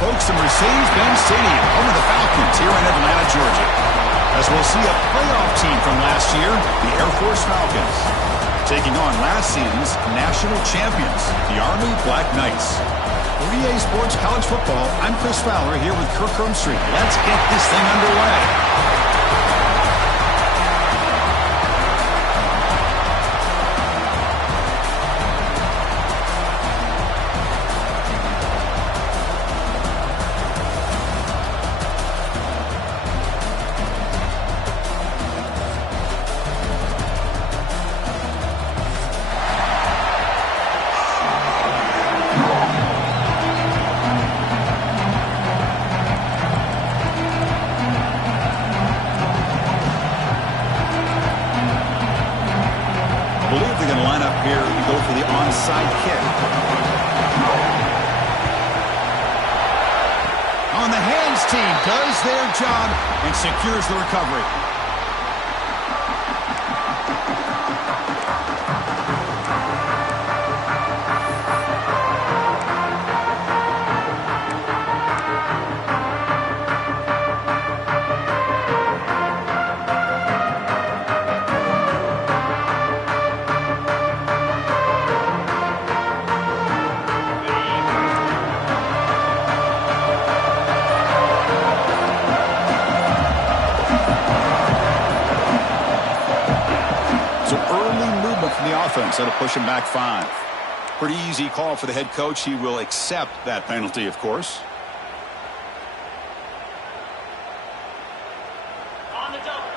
folks, to Mercedes-Benz Stadium, home of the Falcons here in Atlanta, Georgia. As we'll see a playoff team from last year, the AirForce Falcons, taking on last season's national champions, the Army Black Knights. For EA Sports College Football, I'm Chris Fowler here with Kirk Street. Let's get this thing underway. Secures the recovery. That'll push him back 5. Pretty easy call for the head coach. He will accept that penalty, of course. On the double.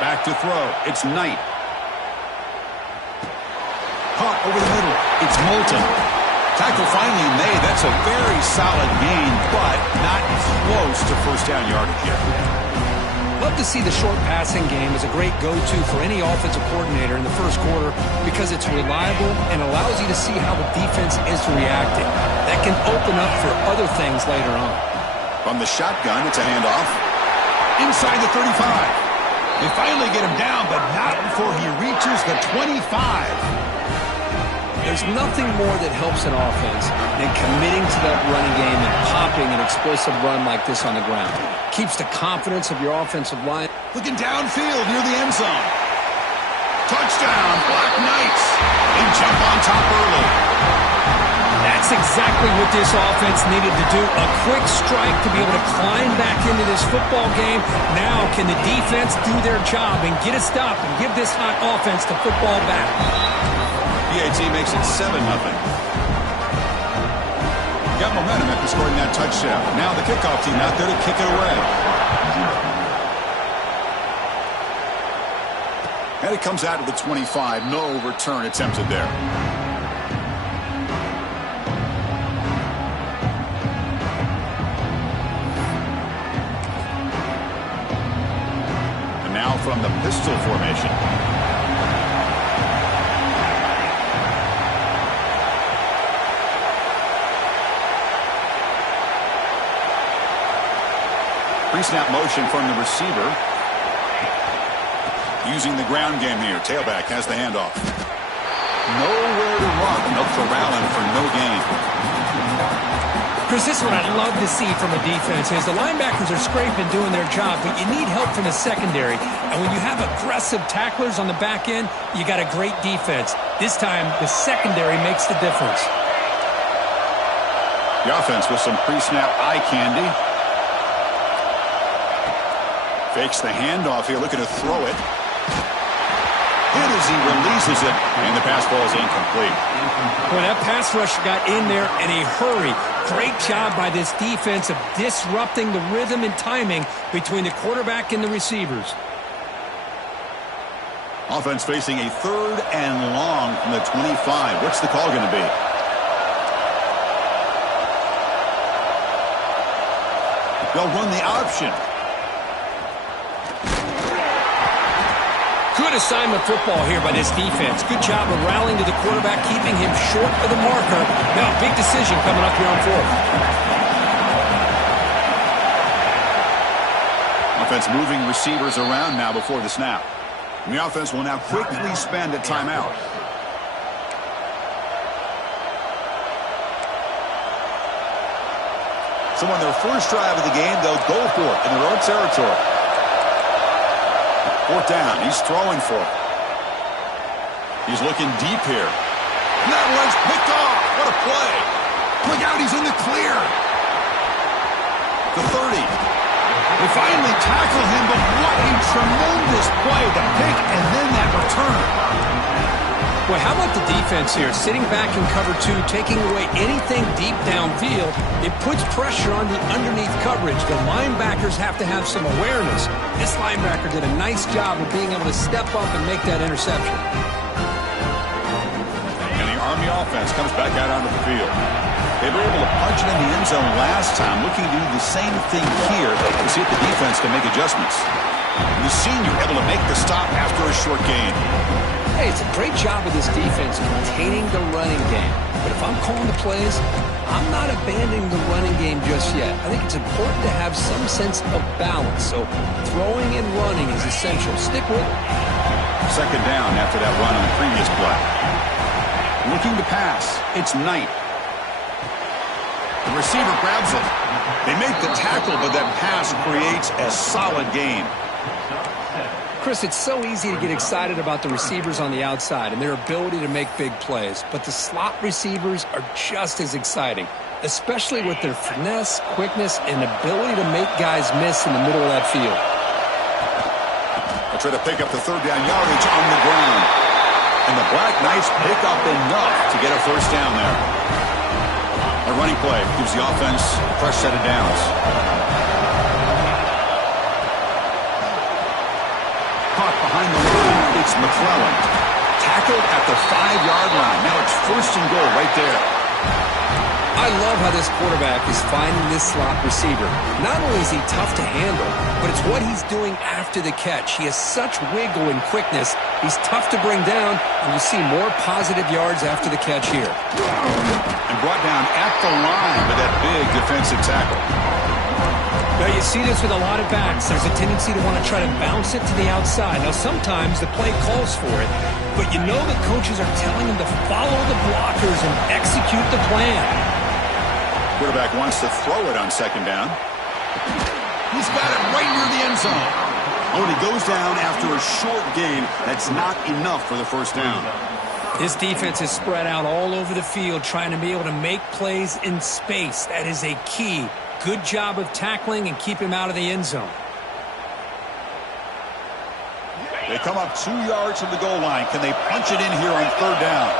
Back to throw. It's Knight. Caught over the middle. It's Moulton. Tackle finally made. That's a very solid gain, but not close to first down yardage yet. Love to see the short passing game as a great go-to for any offensive coordinator in the first quarter because it's reliable and allows you to see how the defense is reacting. That can open up for other things later on. From the shotgun, it's a handoff. Inside the 35. They finally get him down, but not before he reaches the 25. There's nothing more that helps an offense than committing to that running game and popping an explosive run like this on the ground. Keeps the confidence of your offensive line. Looking downfield near the end zone. Touchdown, Black Knights. They jump on top early. That's exactly what this offense needed to do. A quick strike to be able to climb back into this football game. Now can the defense do their job and get a stop and give this hot offense the football back? PAT makes it 7-0. Got momentum after scoring that touchdown. Now the kickoff team out there to kick it away. And it comes out of the 25. No return attempted there. And now from the pistol formation. Pre-snap motion from the receiver. Using the ground game here. Tailback has the handoff. Nowhere to run. They'll corral him for no gain. Chris, this is what I'd love to see from a defense is the linebackers are scraping, doing their job, but you need help from the secondary. And when you have aggressive tacklers on the back end, you got a great defense. This time, the secondary makes the difference. The offense with some pre-snap eye candy. Fakes the handoff here, looking to throw it. Hit as he releases it, and the pass ball is incomplete. Boy, that pass rush got in there in a hurry. Great job by this defense of disrupting the rhythm and timing between the quarterback and the receivers. Offense facing a 3rd and long from the 25. What's the call going to be? They'll run the option. Good assignment football here by this defense. Good job of rallying to the quarterback, keeping him short of the marker. Now, big decision coming up here on 4th. Offense moving receivers around now before the snap. And the offense will now quickly spend a timeout. So on their first drive of the game, they'll go for it in their own territory. Fourth down. He's throwing for it. He's looking deep here. And that one's picked off. What a play. Look out, he's in the clear. The 30. They finally tackle him, but what a tremendous play. The pick and then that return. Well, how about the defense here? Sitting back in cover two, taking away anything deep downfield. It puts pressure on the underneath coverage. The linebackers have to have some awareness. This linebacker did a nice job of being able to step up and make that interception. And the Army offense comes back out onto the field. They were able to punch it in the end zone last time, looking to do the same thing here to see if the defense can make adjustments. The senior able to make the stop after a short gain. Hey, it's a great job of this defense maintaining the running game. But if I'm calling the plays, I'm not abandoning the running game just yet. I think it's important to have some sense of balance. So throwing and running is essential. Stick with it. Second down after that run on the previous play. Looking to pass. It's Knight. The receiver grabs it. They make the tackle, but that pass creates a solid gain. Chris, it's so easy to get excited about the receivers on the outside and their ability to make big plays, but the slot receivers are just as exciting, especially with their finesse, quickness, and ability to make guys miss in the middle of that field. They'll try to pick up the third down yardage on the ground. And the Black Knights pick up enough to get a first down there. A running play gives the offense a fresh set of downs. Caught behind the line, it's McClellan. Tackled at the 5-yard line. Now it's first and goal right there. I love how this quarterback is finding this slot receiver. Not only is he tough to handle, but it's what he's doing after the catch. He has such wiggle and quickness. He's tough to bring down, and you see more positive yards after the catch here. And brought down at the line with that big defensive tackle. Now, you see this with a lot of backs. There's a tendency to want to try to bounce it to the outside. Now, sometimes the play calls for it, but you know the coaches are telling him to follow the blockers and execute the plan. Quarterback wants to throw it on second down. He's got it right near the end zone. Only goes down after a short gain. That's not enough for the first down. This defense is spread out all over the field, trying to be able to make plays in space. That is a key. Good job of tackling and keep him out of the end zone. They come up 2 yards from the goal line. Can they punch it in here on third down?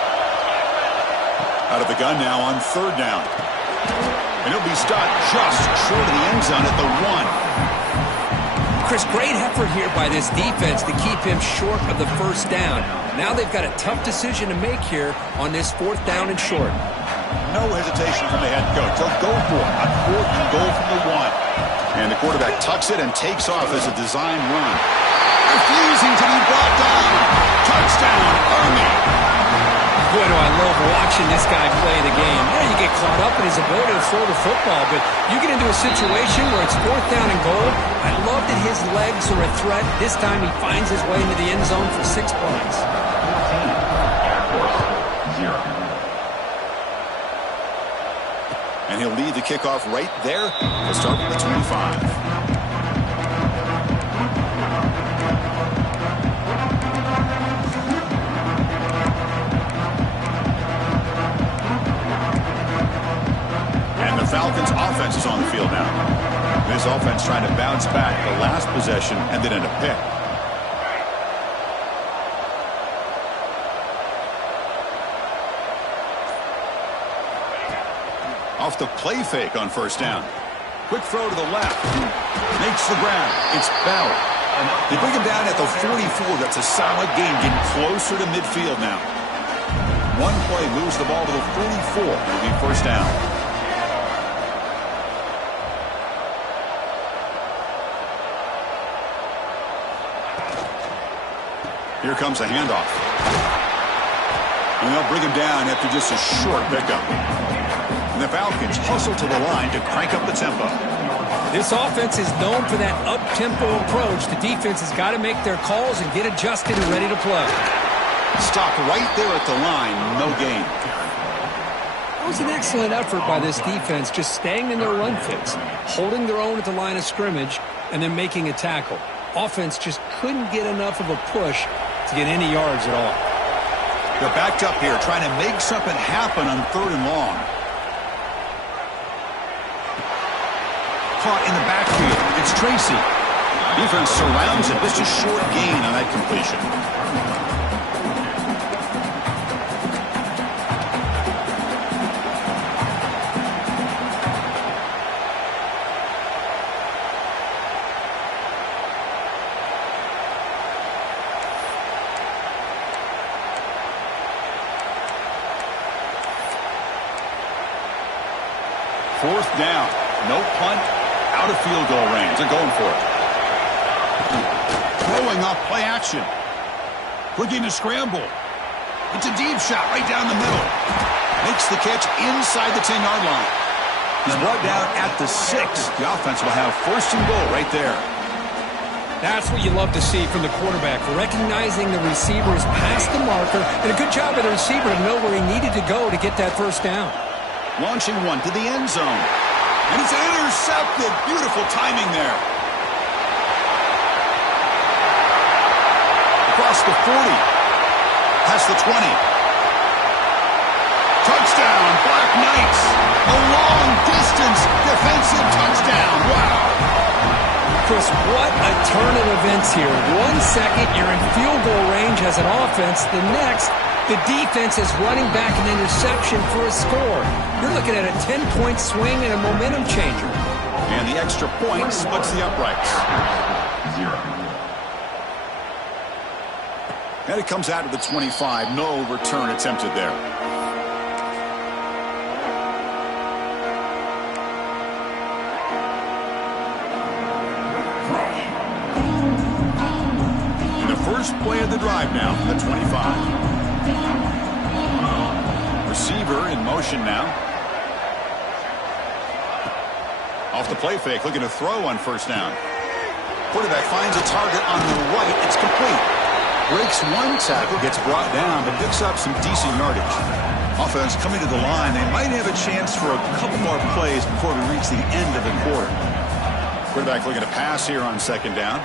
Out of the gun now on third down. And he'll be stopped just short of the end zone at the 1. Chris, great effort here by this defense to keep him short of the first down. Now they've got a tough decision to make here on this fourth down and short. No hesitation from the head coach. They'll go for it on fourth and goal from the 1. And the quarterback tucks it and takes off as a design run. Refusing to be brought down. Touchdown, Army. Boy, do I love watching this guy play the game. Yeah, you get caught up in his ability to throw the football, but you get into a situation where it's fourth down and goal. I love that his legs are a threat. This time he finds his way into the end zone for 6 points. AirForce 0. And he'll lead the kickoff right there. He'll start with the 25. And the Falcons offense is on the field now. This offense trying to bounce back the last possession and then in a pick. Off the play fake on first down. Quick throw to the left. Makes the grab. It's Bell. They bring him down at the 44. That's a solid gain, getting closer to midfield now. One play moves the ball to the 44. It'll be first down. Here comes a handoff. And they'll bring him down after just a short pickup. And the Falcons hustle to the line to crank up the tempo. This offense is known for that up-tempo approach. The defense has got to make their calls and get adjusted and ready to play. Stopped right there at the line, no gain. That was an excellent effort by this defense, just staying in their run fits, holding their own at the line of scrimmage, and then making a tackle. Offense just couldn't get enough of a push to get any yards at all. They're backed up here, trying to make something happen on 3rd and long. Caught in the backfield. It's Tracy. Defense surrounds him. Just a short gain on that completion. Fourth down. No punt. Out of field goal range. They're going for it. Throwing off play action. Looking to scramble. It's a deep shot right down the middle. Makes the catch inside the 10-yard line. He's brought down at the 6. The offense will have 1st and goal right there. That's what you love to see from the quarterback, recognizing the receiver is past the marker, and a good job by the receiver to know where he needed to go to get that 1st down. Launching one to the end zone. And it's intercepted. Beautiful timing there. Across the 40. Past the 20. Touchdown, Black Knights. A long-distance defensive touchdown. Wow. Chris, what a turn of events here. 1 second, you're in field goal range as an offense. The next, the defense is running back an interception for a score. You're looking at a 10-point swing and a momentum changer. And the extra point splits the uprights. 0. And it comes out of the 25. No return attempted there. And the first play of the drive now from the 25. Receiver in motion now. Off the play fake, looking to throw on 1st down. Quarterback finds a target on the right. It's complete. Breaks one tackle, gets brought down, but picks up some decent yardage. Offense coming to the line. They might have a chance for a couple more plays before we reach the end of the quarter. Quarterback looking to pass here on 2nd down.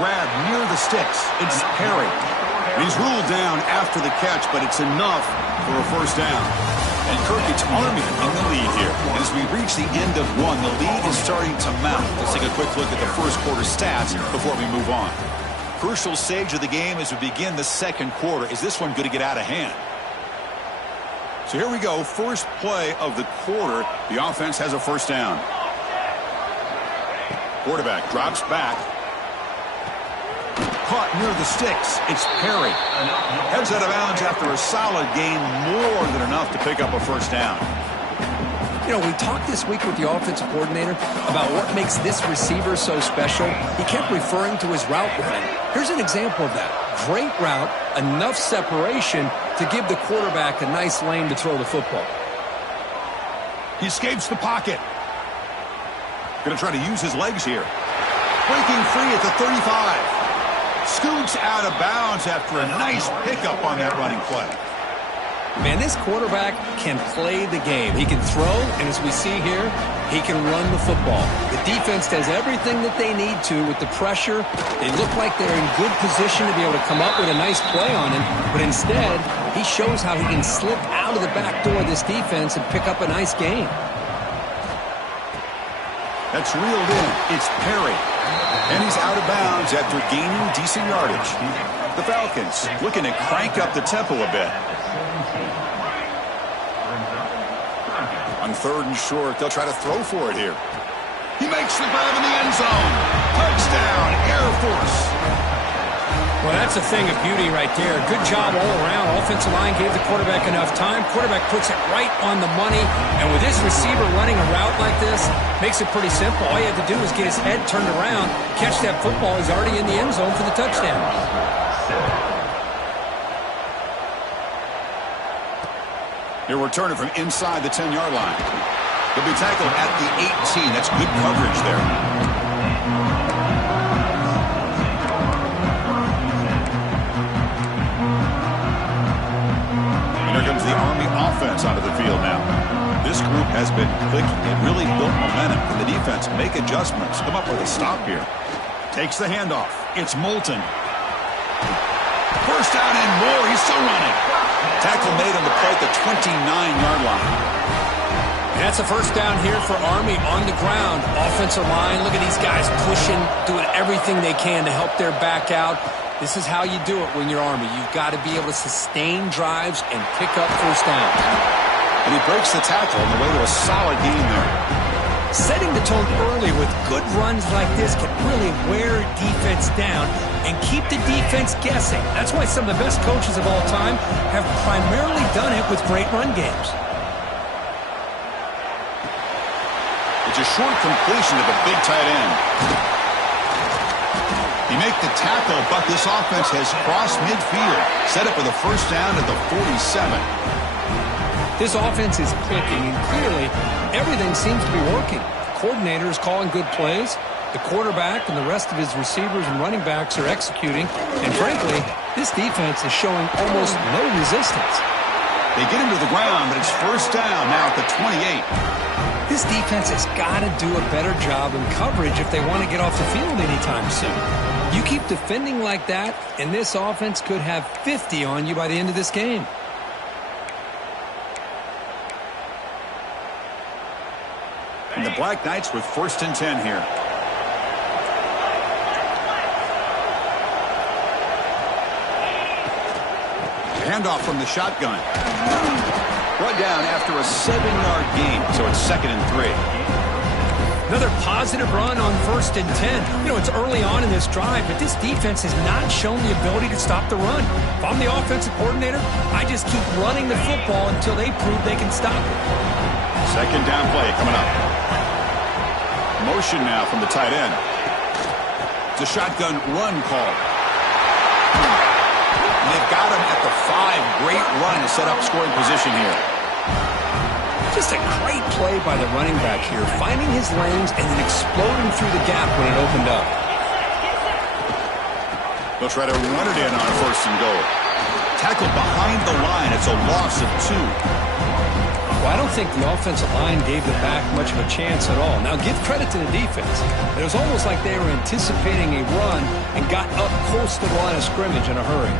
Grab near the sticks. It's Perry. He's ruled down after the catch, but it's enough for a 1st down. And Kirk's Army in the lead here. And as we reach the end of one, the lead is starting to mount. Let's take a quick look at the 1st quarter stats before we move on. Crucial stage of the game as we begin the 2nd quarter. Is this one going to get out of hand? So here we go. First play of the quarter. The offense has a 1st down. Quarterback drops back. Caught near the sticks. It's Perry. Heads out of bounds after a solid gain, more than enough to pick up a 1st down. You know, we talked this week with the offensive coordinator about what makes this receiver so special. He kept referring to his route running. Here's an example of that. Great route, enough separation to give the quarterback a nice lane to throw the football. He escapes the pocket. Going to try to use his legs here. Breaking free at the 35. Scoots out of bounds after a nice pickup on that running play. Man, this quarterback can play the game. He can throw, and as we see here, he can run the football. The defense does everything that they need to with the pressure. They look like they're in good position to be able to come up with a nice play on him, but instead, he shows how he can slip out of the back door of this defense and pick up a nice gain. That's reeled in. It's Perry. And he's out of bounds after gaining decent yardage. The Falcons looking to crank up the tempo a bit. On 3rd and short, they'll try to throw for it here. He makes the grab in the end zone. Touchdown, AirForce. Well, that's a thing of beauty right there. Good job all around. Offensive line gave the quarterback enough time. Quarterback puts it right on the money. And with this receiver running a route like this, makes it pretty simple. All you have to do is get his head turned around, catch that football. He's already in the end zone for the touchdown. He'll return it from inside the 10-yard line. He'll be tackled at the 18. That's good coverage there. comes the Army offense onto the field now. This group has been clicking. It really built momentum. And the defense make adjustments. Come up with a stop here. Takes the handoff. It's Moulton. First down and more. He's still running. Tackle made on the play at the 29-yard line. And that's a first down here for Army on the ground. Offensive line, look at these guys pushing, doing everything they can to help their back out. This is how you do it when you're Army. You've got to be able to sustain drives and pick up first downs. And he breaks the tackle on the way to a solid gain there. Setting the tone early with good runs like this can really wear defense down and keep the defense guessing. That's why some of the best coaches of all time have primarily done it with great run games. It's a short completion to the big tight end. He makes the tackle, but this offense has crossed midfield. Set up for the first down at the 47. This offense is clicking, and clearly everything seems to be working. The coordinator is calling good plays. The quarterback and the rest of his receivers and running backs are executing. And frankly, this defense is showing almost no resistance. They get him to the ground, but it's first down now at the 28. This defense has got to do a better job in coverage if they want to get off the field anytime soon. You keep defending like that, and this offense could have 50 on you by the end of this game. And the Black Knights with first and 10 here. Handoff from the shotgun. Brought down after a 7-yard gain, so it's 2nd and 3. Another positive run on first and 10. You know, it's early on in this drive, but this defense has not shown the ability to stop the run. If I'm the offensive coordinator, I just keep running the football until they prove they can stop it. Second down play coming up. Motion now from the tight end. It's a shotgun run call. And they've got him at the 5. Great run to set up scoring position here. Just a great play by the running back here, finding his lanes and then exploding through the gap when it opened up. They'll try to run it in on first and goal. Tackled behind the line. It's a loss of 2. Well, I don't think the offensive line gave the back much of a chance at all. Now, give credit to the defense. It was almost like they were anticipating a run and got up close to the line of scrimmage in a hurry.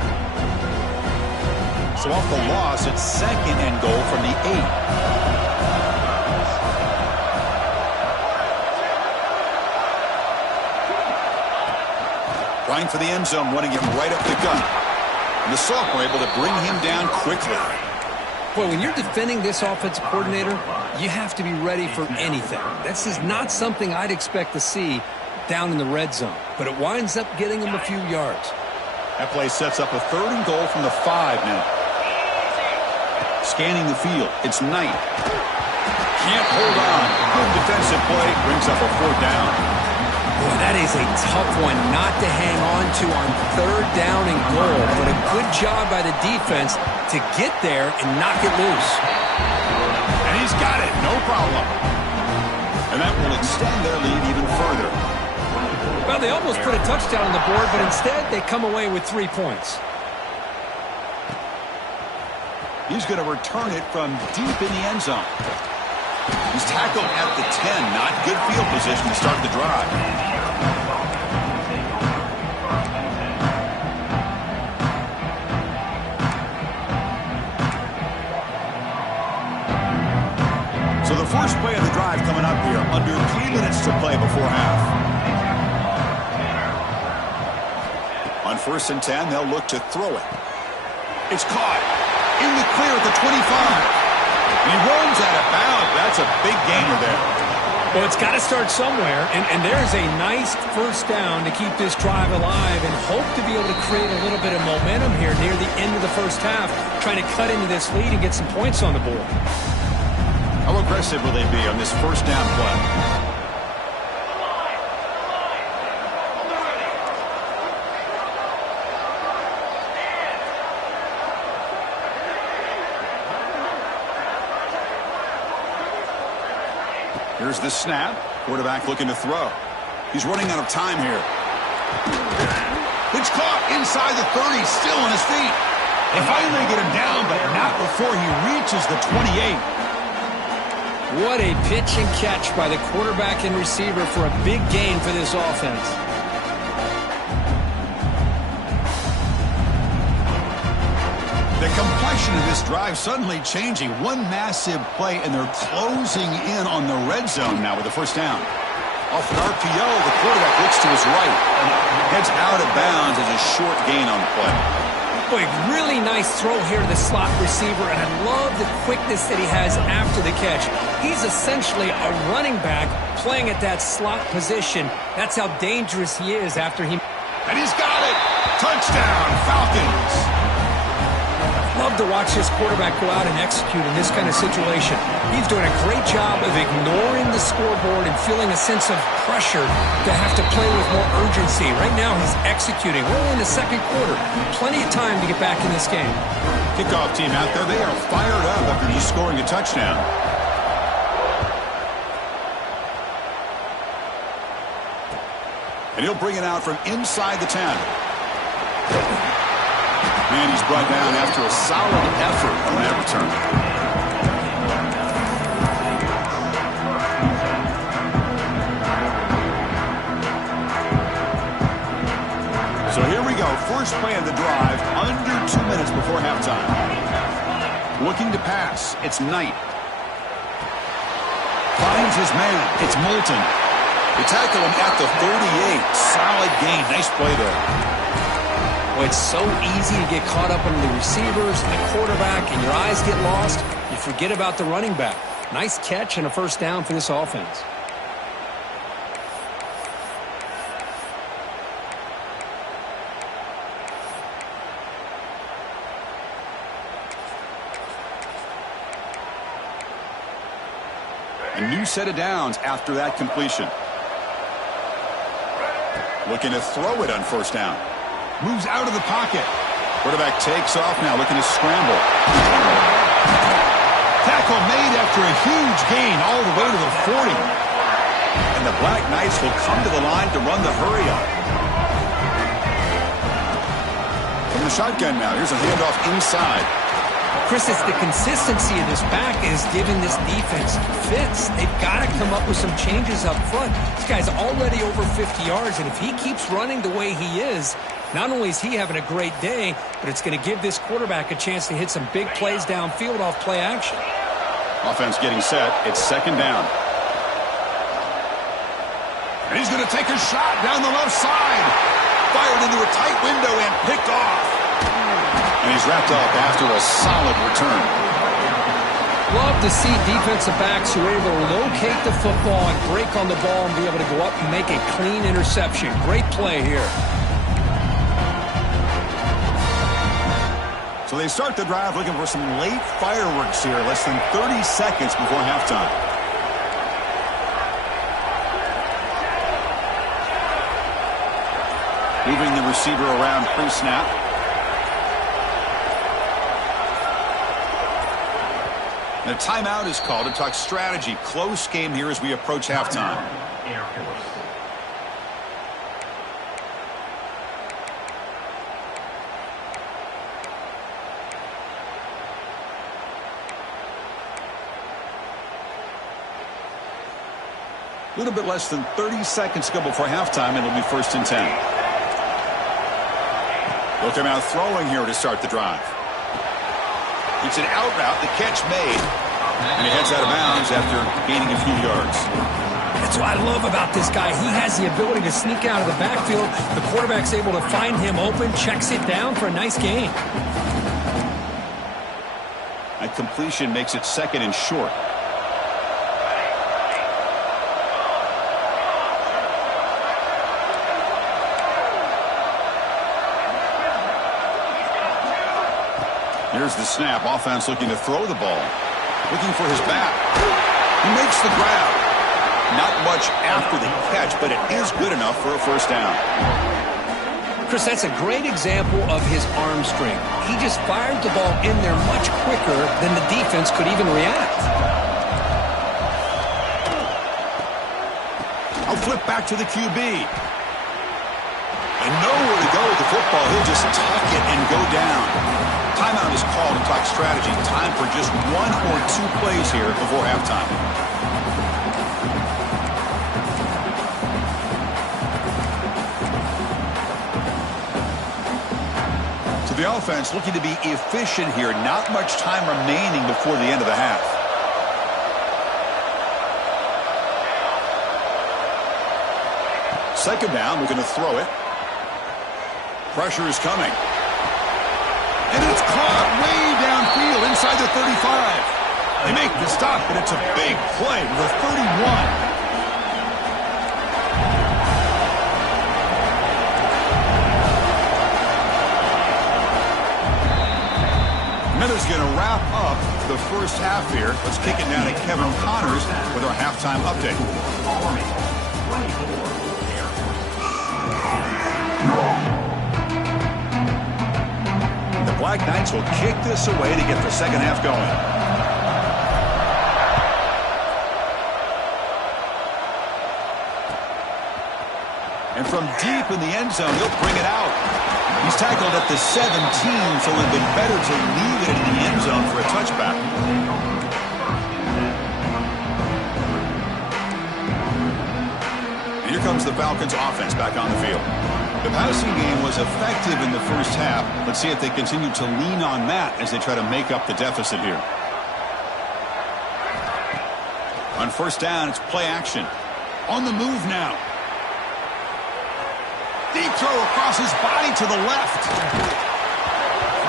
So off the loss, it's 2nd and goal from the 8. Trying for the end zone, running him right up the gut. And the sophomore able to bring him down quickly. Boy, when you're defending this offensive coordinator, you have to be ready for anything. This is not something I'd expect to see down in the red zone, but it winds up getting him a few yards. That play sets up a 3rd and goal from the 5 now. Scanning the field, it's Knight. Can't hold on. Good defensive play, brings up a 4th down. Boy, that is a tough one not to hang on to on 3rd down and goal, but a good job by the defense to get there and knock it loose. And he's got it, no problem. And that will extend their lead even further. Well, they almost put a touchdown on the board, but instead they come away with 3 points. He's going to return it from deep in the end zone. He's tackled at the 10. Not good field position to start the drive. So the first play of the drive coming up here. Under 3 minutes to play before half. On first and 10, they'll look to throw it. It's caught. In the clear at the 25. He runs out of bounds. That's a big gainer there. Well, it's got to start somewhere, and there's a nice first down to keep this drive alive and hope to be able to create a little bit of momentum here near the end of the first half, trying to cut into this lead and get some points on the board. How aggressive will they be on this first down play? Here's the snap. Quarterback looking to throw. He's running out of time here. It's caught inside the 30, still on his feet. They finally get him down, but not before he reaches the 28. What a pitch and catch by the quarterback and receiver for a big gain for this offense. The complexion of this drive suddenly changing. One massive play, and they're closing in on the red zone now with the first down. Off an RPO, the quarterback looks to his right and heads out of bounds as a short gain on the play. Boy, really nice throw here to the slot receiver, and I love the quickness that he has after the catch. He's essentially a running back playing at that slot position. That's how dangerous he is after he... And he's got it! Touchdown, Falcons! Love to watch this quarterback go out and execute in this kind of situation. He's doing a great job of ignoring the scoreboard and feeling a sense of pressure to have to play with more urgency. Right now, he's executing. We're only in the second quarter. Plenty of time to get back in this game. Kickoff team out there. They are fired up after just scoring a touchdown. And he'll bring it out from inside the 10. And he's brought down after a solid effort on that return. So here we go. First play of the drive, under 2 minutes before halftime. Looking to pass. It's Knight. Finds his man. It's Moulton. They tackle him at the 38. Solid gain. Nice play there. Well, it's so easy to get caught up on the receivers and the quarterback, and your eyes get lost. You forget about the running back. Nice catch and a first down for this offense. A new set of downs after that completion. Looking to throw it on first down. Moves out of the pocket. Quarterback takes off now, looking to scramble. Tackle made after a huge gain all the way to the 40. And the Black Knights will come to the line to run the hurry-up. From the shotgun now, here's a handoff inside. Chris, it's the consistency of this back is giving this defense fits. They've got to come up with some changes up front. This guy's already over 50 yards, and if he keeps running the way he is, not only is he having a great day, but it's going to give this quarterback a chance to hit some big plays downfield off play action. Offense getting set. It's second down. And he's going to take a shot down the left side. Fired into a tight window and picked off. And he's wrapped up after a solid return. Love to see defensive backs who are able to locate the football and break on the ball and be able to go up and make a clean interception. Great play here. So they start the drive looking for some late fireworks here, less than 30 seconds before halftime. Moving the receiver around pre-snap. The timeout is called to talk strategy. Close game here as we approach halftime. AirForce. A little bit less than 30 seconds to go before halftime, and it'll be 1st and 10. Looking out throwing here to start the drive. It's an out route, the catch made, and he heads out of bounds after gaining a few yards. That's what I love about this guy. He has the ability to sneak out of the backfield. The quarterback's able to find him open, checks it down for a nice gain. That completion makes it second and short. Here's the snap. Offense looking to throw the ball. Looking for his back. He makes the grab. Not much after the catch, but it is good enough for a first down. Chris, that's a great example of his arm strength. He just fired the ball in there much quicker than the defense could even react. I'll flip back to the QB. And nowhere to go with the football. He'll just tuck it and go down. Timeout is called to talk strategy. Time for just 1 or 2 plays here before halftime. So the offense looking to be efficient here. Not much time remaining before the end of the half. Second down, we're going to throw it. Pressure is coming. And it's caught way downfield inside the 35. They make the stop, but it's a big play with 31. Miller's going to wrap up the first half here. Let's kick it down to Kevin Connors with our halftime update. The Black Knights will kick this away to get the second half going. And from deep in the end zone, he'll bring it out. He's tackled at the 17, so it would have been better to leave it in the end zone for a touchback. And here comes the Falcons offense back on the field. The passing game was effective in the first half. Let's see if they continue to lean on that as they try to make up the deficit here. On first down, it's play action. On the move now. Deep throw across his body to the left.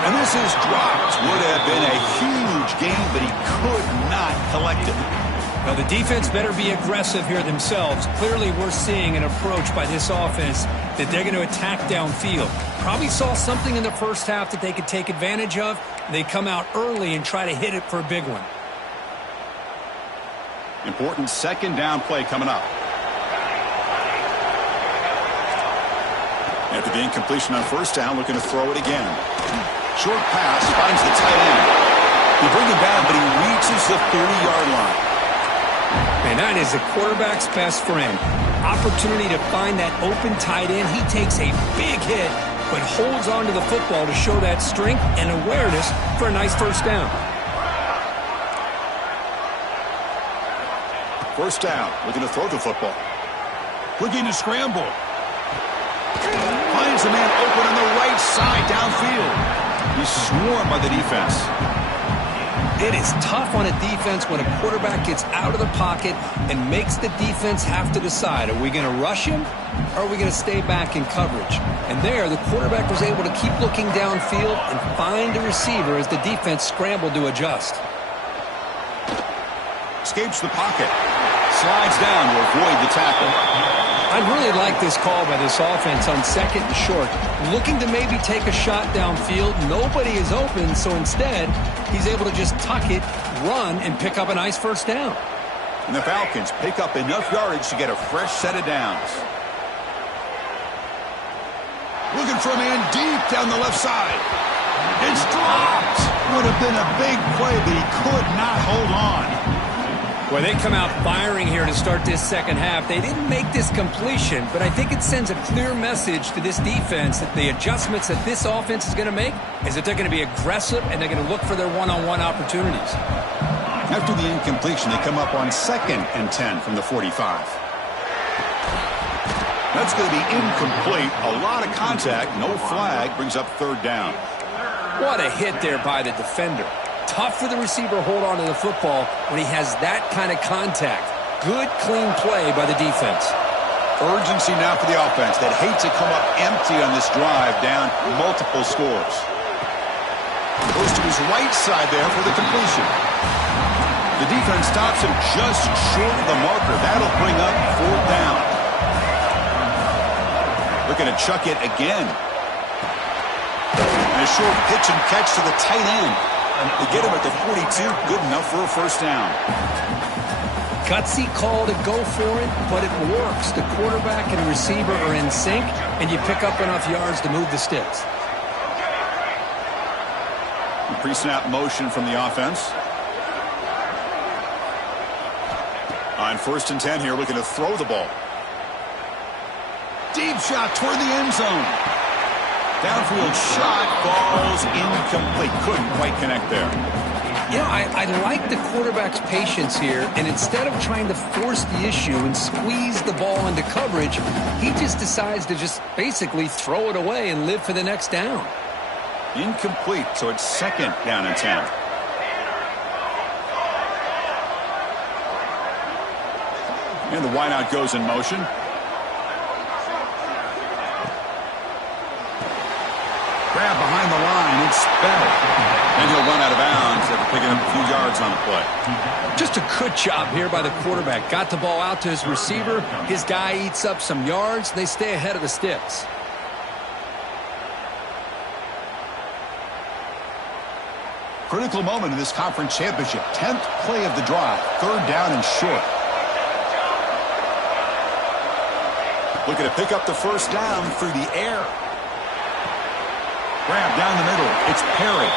And this is dropped. Would have been a huge gain, but he could not collect it. Now, the defense better be aggressive here themselves. Clearly, we're seeing an approach by this offense that they're going to attack downfield. Probably saw something in the first half that they could take advantage of. They come out early and try to hit it for a big one. Important second down play coming up. After the incompletion on first down, looking to throw it again. Short pass, finds the tight end. He brings him down, but he reaches the 30-yard line. And that is a quarterback's best friend. Opportunity to find that open tight end. He takes a big hit, but holds on to the football to show that strength and awareness for a nice first down. First down, looking to throw the football. Looking to scramble. Finds the man open on the right side downfield. He's swarmed by the defense. It is tough on a defense when a quarterback gets out of the pocket and makes the defense have to decide, are we going to rush him or are we going to stay back in coverage? And there, the quarterback was able to keep looking downfield and find the receiver as the defense scrambled to adjust. Escapes the pocket. Slides down to avoid the tackle. I really like this call by this offense on second and short. Looking to maybe take a shot downfield. Nobody is open, so instead, he's able to just tuck it, run, and pick up a nice first down. And the Falcons pick up enough yardage to get a fresh set of downs. Looking for a man deep down the left side. It's dropped. Would have been a big play, but he could not hold on. Well, they come out firing here to start this second half. They didn't make this completion, but I think it sends a clear message to this defense that the adjustments that this offense is going to make is that they're going to be aggressive and they're going to look for their one-on-one opportunities. After the incompletion, they come up on 2nd and 10 from the 45. That's going to be incomplete. A lot of contact, no flag, brings up third down. What a hit there by the defender. Tough for the receiver to hold on to the football when he has that kind of contact. Good, clean play by the defense. Urgency now for the offense that hate to come up empty on this drive, down multiple scores. Goes to his right side there for the completion. The defense stops him just short of the marker. That'll bring up fourth down. Looking to chuck it again. And a short pitch and catch to the tight end. They get him at the 42, good enough for a first down. Gutsy call to go for it, but it works. The quarterback and receiver are in sync, and you pick up enough yards to move the sticks. Pre-snap motion from the offense. On 1st and 10 here, looking to throw the ball. Deep shot toward the end zone. Downfield shot falls incomplete. Couldn't quite connect there. You know, I like the quarterback's patience here, and instead of trying to force the issue and squeeze the ball into coverage, he just decides to just basically throw it away and live for the next down. Incomplete, so it's 2nd down and 10. And the wideout goes in motion. Grab behind the line. It's Bell. And he'll run out of bounds after picking up a few yards on the play. Just a good job here by the quarterback. Got the ball out to his receiver. His guy eats up some yards. They stay ahead of the sticks. Critical moment in this conference championship. 10th play of the drive. 3rd down and short. Looking to pick up the 1st down through the air. Grab down the middle. It's Perry.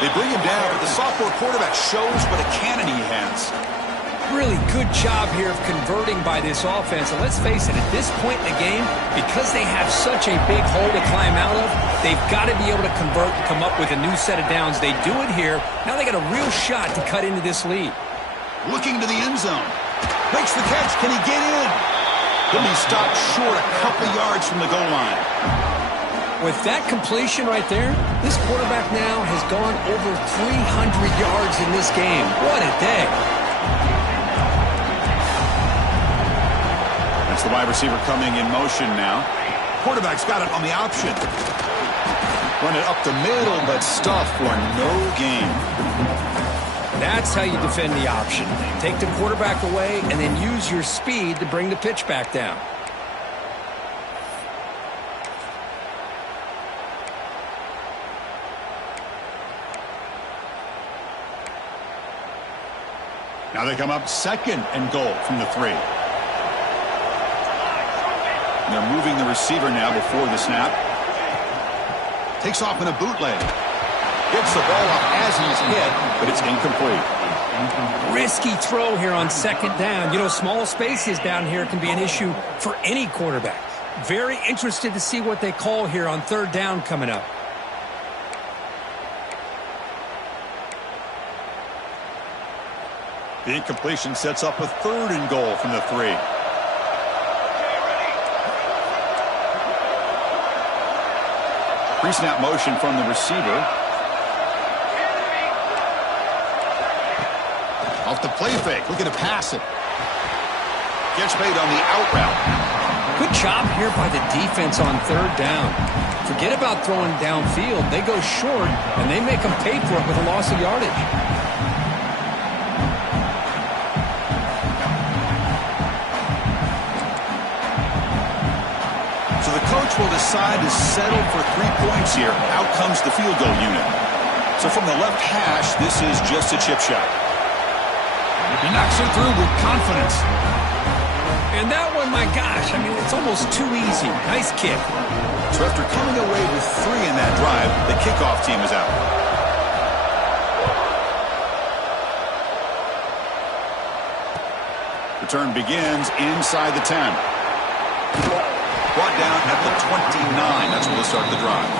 They bring him down, but the sophomore quarterback shows what a cannon he has. Really good job here of converting by this offense. And let's face it, at this point in the game, because they have such a big hole to climb out of, they've got to be able to convert and come up with a new set of downs. They do it here. Now they got a real shot to cut into this lead. Looking to the end zone. Makes the catch. Can he get in? He'll be stopped short a couple yards from the goal line. With that completion right there, this quarterback now has gone over 300 yards in this game. What a day. That's the wide receiver coming in motion now. Quarterback's got it on the option. Run it up the middle, but stuffed for no gain. That's how you defend the option. Take the quarterback away and then use your speed to bring the pitch back down. Now they come up 2nd and goal from the 3. And they're moving the receiver now before the snap. Takes off in a bootleg. Gets the ball off as he's hit, but it's incomplete. Risky throw here on 2nd down. You know, small spaces down here can be an issue for any quarterback. Very interested to see what they call here on 3rd down coming up. The incompletion sets up a 3rd and goal from the 3. Pre-snap motion from the receiver. Off the play fake, looking to pass it. Catch made on the out route. Good job here by the defense on 3rd down. Forget about throwing downfield. They go short, and they make them pay for it with a loss of yardage. So the coach will decide to settle for 3 points here. Out comes the field goal unit. So from the left hash, this is just a chip shot. He knocks it through with confidence. And that one, my gosh, I mean, it's almost too easy. Nice kick. So after coming away with 3 in that drive, the kickoff team is out. Return begins inside the 10. Brought down at the 29. That's where they'll start the drive.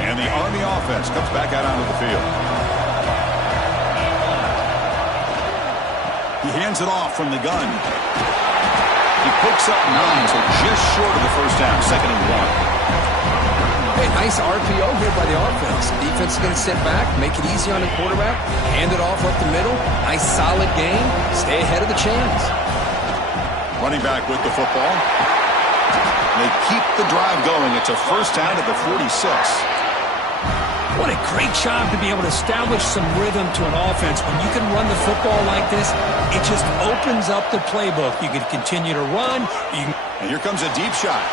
And the Army offense comes back out onto the field. He hands it off from the gun. He picks up 9, so just short of the 1st down, 2nd and 1. Hey, nice RPO here by the offense. Defense is going to sit back, make it easy on the quarterback, hand it off up the middle. Nice solid game. Stay ahead of the chains. Running back with the football. They keep the drive going. It's a 1st down at the 46. What a great job to be able to establish some rhythm to an offense. When you can run the football like this, it just opens up the playbook. You can continue to run. And here comes a deep shot.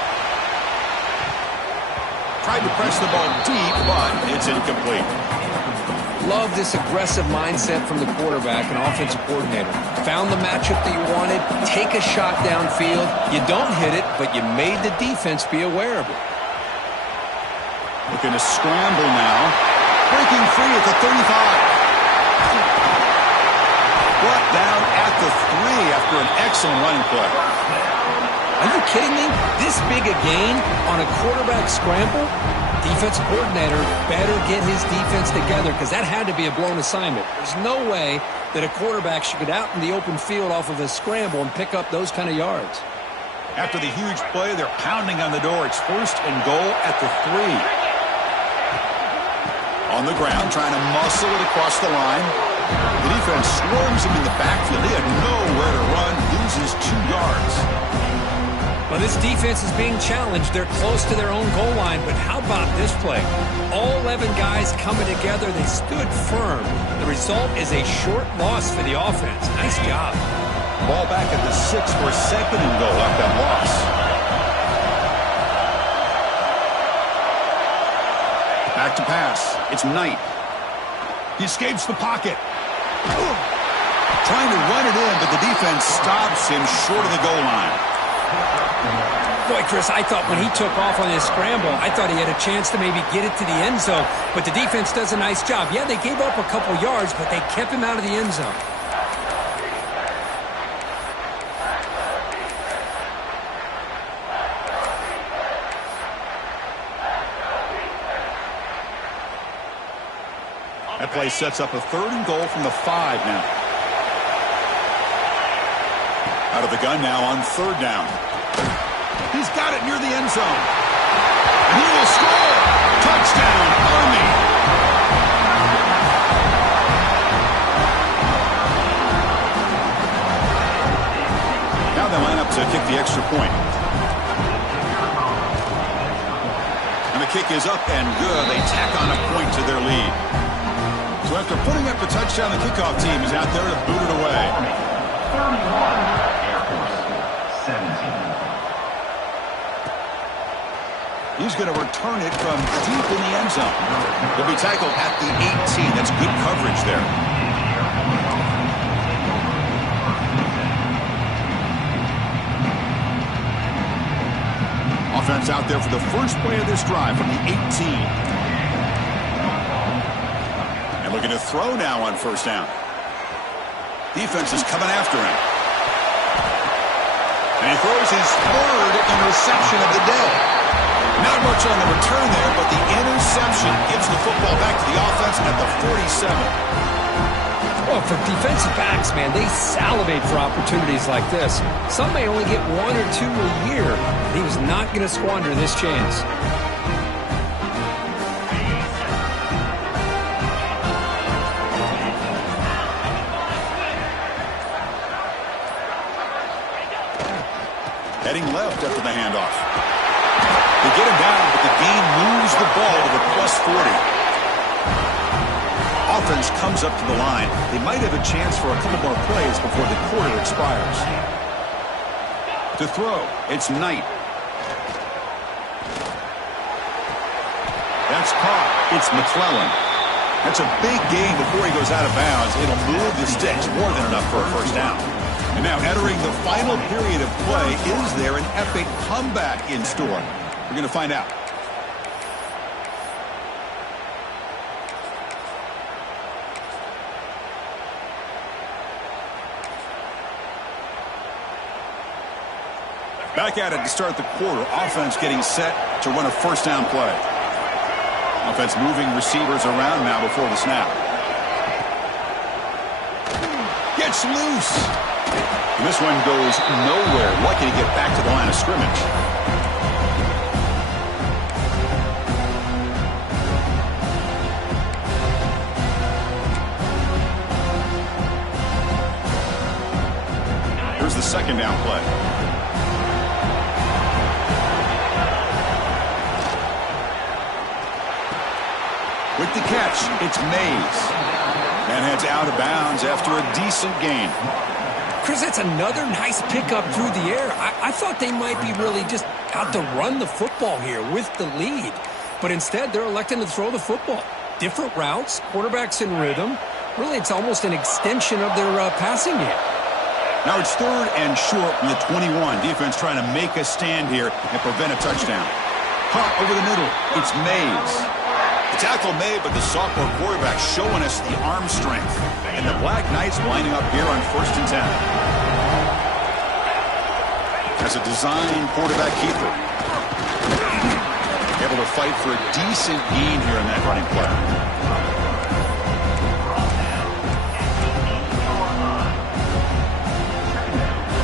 Tried to press the ball deep, but it's incomplete. Love this aggressive mindset from the quarterback and offensive coordinator. Found the matchup that you wanted. Take a shot downfield. You don't hit it, but you made the defense be aware of it. Looking to scramble now. Breaking free at the 35. Brought down at the 3 after an excellent running play. Are you kidding me? This big a gain on a quarterback scramble? Defensive coordinator better get his defense together because that had to be a blown assignment. There's no way that a quarterback should get out in the open field off of a scramble and pick up those kind of yards. After the huge play, they're pounding on the door. It's 1st and goal at the 3. On the ground, trying to muscle it across the line. The defense swarms him in the backfield. He had nowhere to run, loses 2 yards. Well, this defense is being challenged. They're close to their own goal line, but how about this play? All 11 guys coming together. They stood firm. The result is a short loss for the offense. Nice job. Ball back at the 6 for 2nd and goal after that loss. Back to pass. It's Knight. He escapes the pocket. Trying to run it in, but the defense stops him short of the goal line. Boy, Chris, I thought when he took off on his scramble, I thought he had a chance to maybe get it to the end zone. But the defense does a nice job. Yeah, they gave up a couple yards, but they kept him out of the end zone. That play sets up a 3rd and goal from the 5 now. Out of the gun now on 3rd down. He's got it near the end zone. And he will score. Touchdown, Army. Now they line up to kick the extra point. And the kick is up and good. They tack on a point to their lead. So after putting up a touchdown, the kickoff team is out there to boot it away. 31, AirForce 17. He's going to return it from deep in the end zone. He'll be tackled at the 18. That's good coverage there. Offense out there for the first play of this drive from the 18. And looking to throw now on 1st down. Defense is coming after him. And he throws his 3rd interception of the day. Not much on the return there, but the interception gives the football back to the offense at the 47. Well, for defensive backs, man, they salivate for opportunities like this. Some may only get 1 or 2 a year. He was not going to squander this chance. Heading left after the handoff. They get him down, but the gain moves the ball to the +40. Offense comes up to the line. They might have a chance for a couple more plays before the quarter expires. To throw, it's Knight. That's caught. It's McClellan. That's a big gain before he goes out of bounds. It'll move the sticks more than enough for a 1st down. And now entering the final period of play, is there an epic comeback in store? We're going to find out. Back at it to start the quarter. Offense getting set to run a 1st down play. Offense moving receivers around now before the snap. Gets loose. And this one goes nowhere. Lucky to get back to the line of scrimmage. Here's the 2nd down play. With the catch, it's Mays. And heads out of bounds after a decent gain. Chris, that's another nice pickup through the air. I thought they might be really just out to run the football here with the lead. But instead, they're electing to throw the football. Different routes, quarterbacks in rhythm. Really, it's almost an extension of their passing game. Now it's 3rd and short from the 21. Defense trying to make a stand here and prevent a touchdown. Hop over the middle. It's Mays. The tackle made, but the sophomore quarterback showing us the arm strength. And the Black Knights lining up here on 1st and 10. as a design quarterback keeper. Able to fight for a decent gain here in that running play.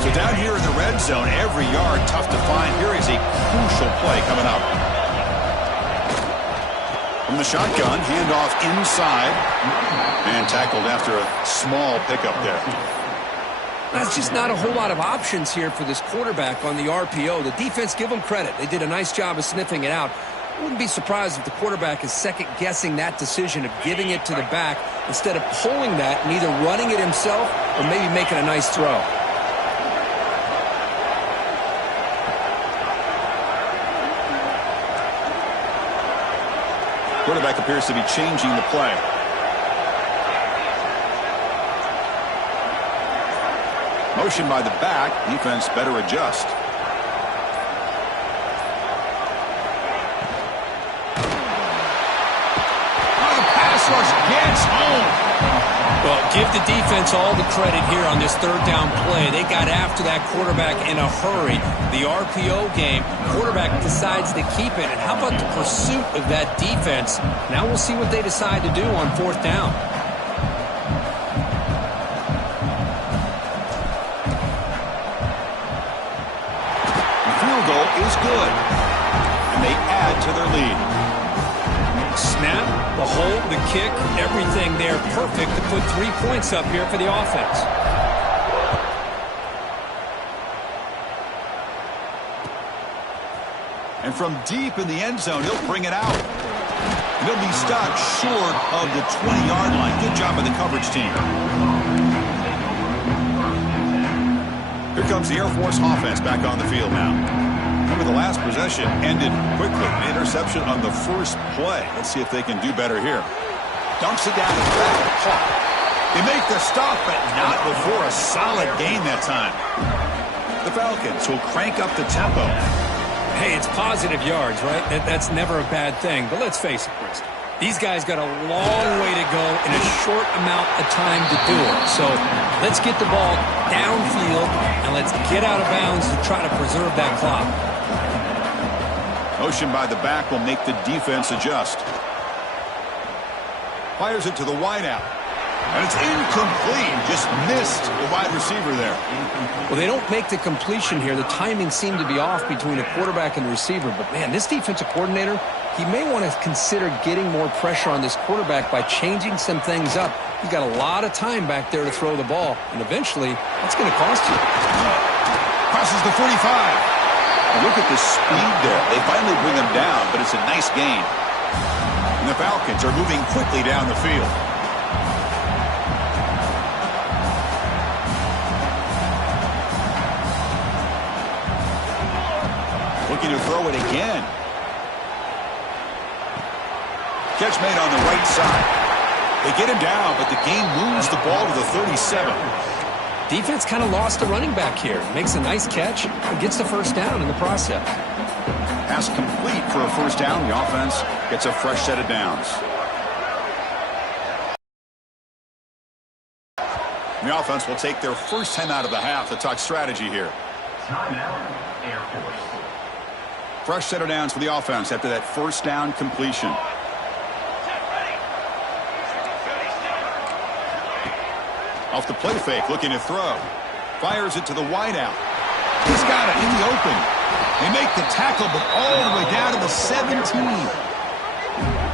So down here in the red zone, every yard tough to find. Here is a crucial play coming up. From the shotgun, handoff inside, and tackled after a small pickup there. That's just not a whole lot of options here for this quarterback on the RPO. The defense, give them credit. They did a nice job of sniffing it out. I wouldn't be surprised if the quarterback is second-guessing that decision of giving it to the back instead of pulling that and either running it himself or maybe making a nice throw. Quarterback appears to be changing the play. Motion by the back. Defense better adjust. Oh, the pass rush gets home. Well, give the defense all the credit here on this third down play. They got after that quarterback in a hurry. The RPO game, quarterback decides to keep it. And how about the pursuit of that defense? Now we'll see what they decide to do on fourth down. The field goal is good. And they add to their lead. Snap, the hold, the kick, everything there perfect to put 3 points up here for the offense. And from deep in the end zone, he'll bring it out. And he'll be stopped short of the 20-yard line. Good job by the coverage team. Here comes the AirForce offense back on the field now. Remember, the last possession ended quickly. An interception on the first play. Let's see if they can do better here. Dumps it down the back. Caught. They make the stop, but not before a solid gain that time. The Falcons will crank up the tempo. Hey, it's positive yards, right? That's never a bad thing. But let's face it, Chris. These guys got a long way to go in a short amount of time to do it. So let's get the ball downfield and let's get out of bounds to try to preserve that clock. Motion by the back will make the defense adjust. Fires it to the wideout. And it's incomplete. Just missed the wide receiver there. Well, they don't make the completion here. The timing seemed to be off between the quarterback and the receiver. But, man, this defensive coordinator, he may want to consider getting more pressure on this quarterback by changing some things up. He's got a lot of time back there to throw the ball. And eventually, that's going to cost you. Crosses the 45. Look at the speed there. They finally bring him down, but it's a nice gain. And the Falcons are moving quickly down the field. Looking to throw it again. Catch made on the right side. They get him down, but the game moves the ball to the 37. Defense kind of lost a running back here. Makes a nice catch and gets the first down in the process. Pass complete for a first down. The offense gets a fresh set of downs. The offense will take their first time out of the half to talk strategy here. Timeout, AirForce. Fresh set of downs for the offense after that first down completion. Off the play fake, looking to throw. Fires it to the wideout. He's got it in the open. They make the tackle, but all the way down to the 17.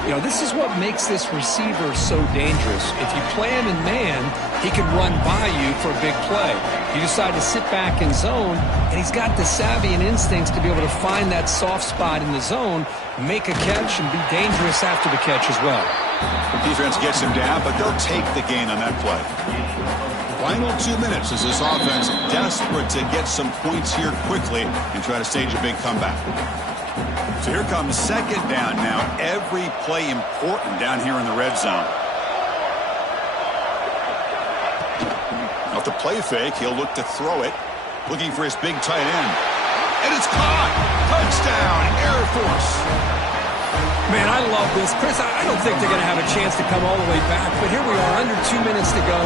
You know, this is what makes this receiver so dangerous. If you play him in man, he can run by you for a big play. You decide to sit back in zone, and he's got the savvy and instincts to be able to find that soft spot in the zone, make a catch, and be dangerous after the catch as well. The defense gets him down, but they'll take the gain on that play. Final 2 minutes as this offense desperate to get some points here quickly and try to stage a big comeback. So here comes second down now. Every play important down here in the red zone. Off the play fake, he'll look to throw it. Looking for his big tight end. And it's caught! Touchdown, Air Force! Man, I love this. Chris, I don't think they're going to have a chance to come all the way back, but here we are, under 2 minutes to go,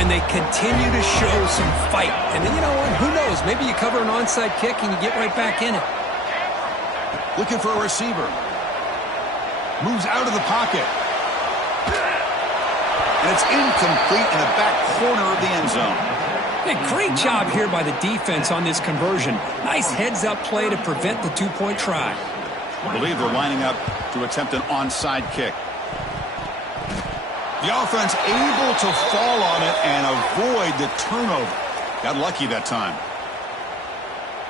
and they continue to show some fight. And then, you know what? Who knows? Maybe you cover an onside kick and you get right back in it. Looking for a receiver. Moves out of the pocket. And it's incomplete in the back corner of the end zone. Hey, great job here by the defense on this conversion. Nice heads-up play to prevent the two-point try. I believe they're lining up to attempt an onside kick. The offense able to fall on it and avoid the turnover. Got lucky that time.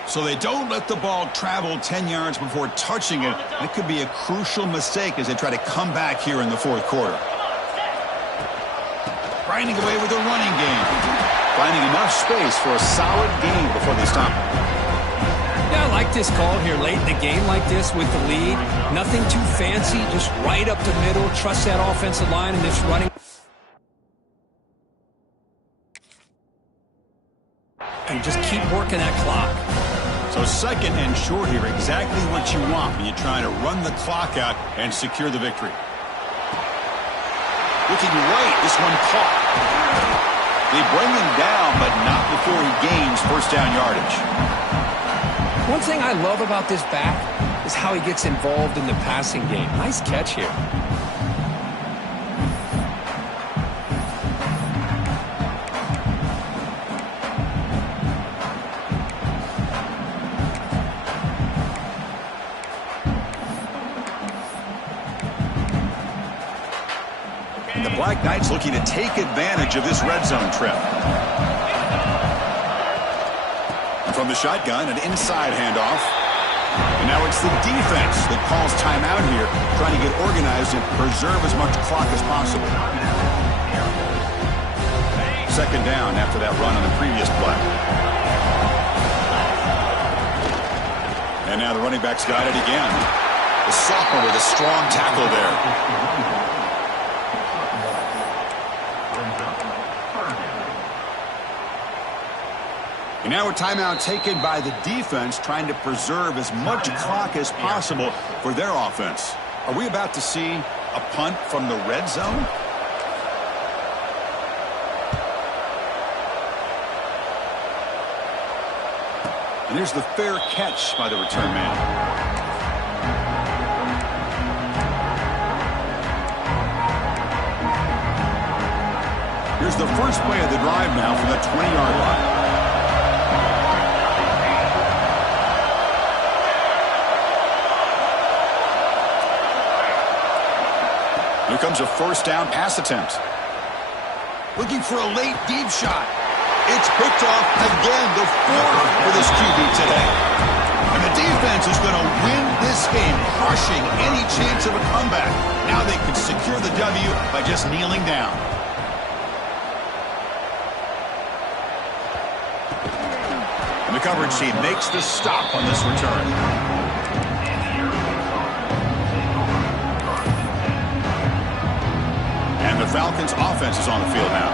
So they don't let the ball travel 10 yards before touching it. That could be a crucial mistake as they try to come back here in the fourth quarter. Grinding away with the running game. Finding enough space for a solid gain before they stop it. Yeah, I like this call here late in the game like this with the lead. Nothing too fancy, just right up the middle. Trust that offensive line and this running. And just keep working that clock. So second and short here, exactly what you want when you're trying to run the clock out and secure the victory. Looking right, this one caught. They bring him down, but not before he gains first down yardage. One thing I love about this back is how he gets involved in the passing game. Nice catch here. And the Black Knights looking to take advantage of this red zone trip. From the shotgun, an inside handoff. And now it's the defense that calls timeout here, trying to get organized and preserve as much clock as possible. Second down after that run on the previous play. And now the running back's got it again. The sophomore with a strong tackle there. And now a timeout taken by the defense, trying to preserve as much clock as possible for their offense. Are we about to see a punt from the red zone? And here's the fair catch by the return man. Here's the first play of the drive now from the 20-yard line. Here comes a first down pass attempt. Looking for a late deep shot. It's picked off again, the fourth for this QB today. And the defense is going to win this game, crushing any chance of a comeback. Now they can secure the W by just kneeling down. And the coverage team makes the stop on this return. The Falcons offense is on the field now.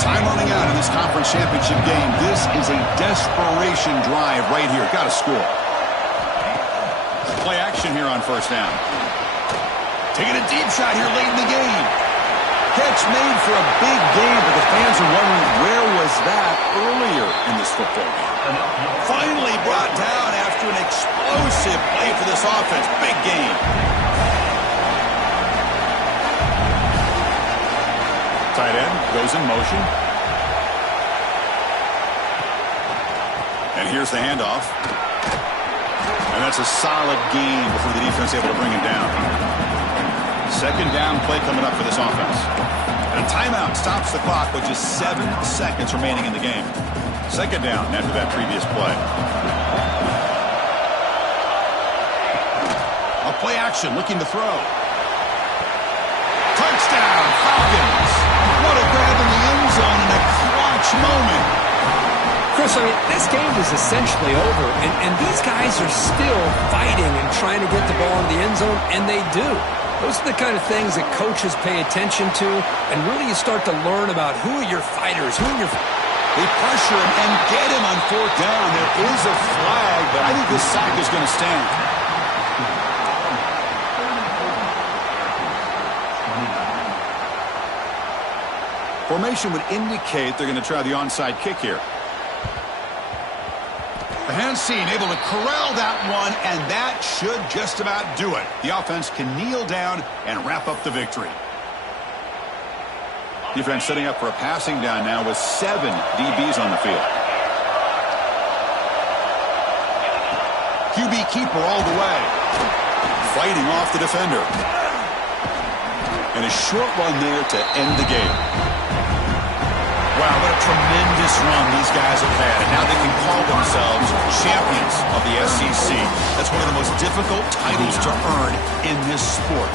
Time running out in this conference championship game. This is a desperation drive right here. Got to score. Play action here on first down. Taking a deep shot here late in the game. Catch made for a big game, but the fans are wondering where was that earlier in this football game. Finally brought down after an explosive play for this offense. Big game. Tight end goes in motion. And here's the handoff. And that's a solid gain before the defense is able to bring him down. Second down play coming up for this offense. And a timeout stops the clock with just 7 seconds remaining in the game. Second down after that previous play. A play action looking to throw. Touchdown, Falcons! What a grab in the end zone in a clutch moment. Chris, I mean, this game is essentially over, and these guys are still fighting and trying to get the ball in the end zone, and they do. Those are the kind of things that coaches pay attention to, and really you start to learn about who are your fighters, who are your... They pressure him and get him on fourth down. There is a flag, but I think this sack is going to stand. Formation would indicate they're going to try the onside kick here. The hand seen, able to corral that one, and that should just about do it. The offense can kneel down and wrap up the victory. Defense setting up for a passing down now with 7 DBs on the field. QB keeper all the way. Fighting off the defender. And a short run there to end the game. Wow, what a tremendous run these guys have had. And now they can call themselves champions of the SEC. That's one of the most difficult titles to earn in this sport.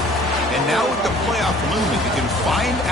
And now with the playoff looming, they can find out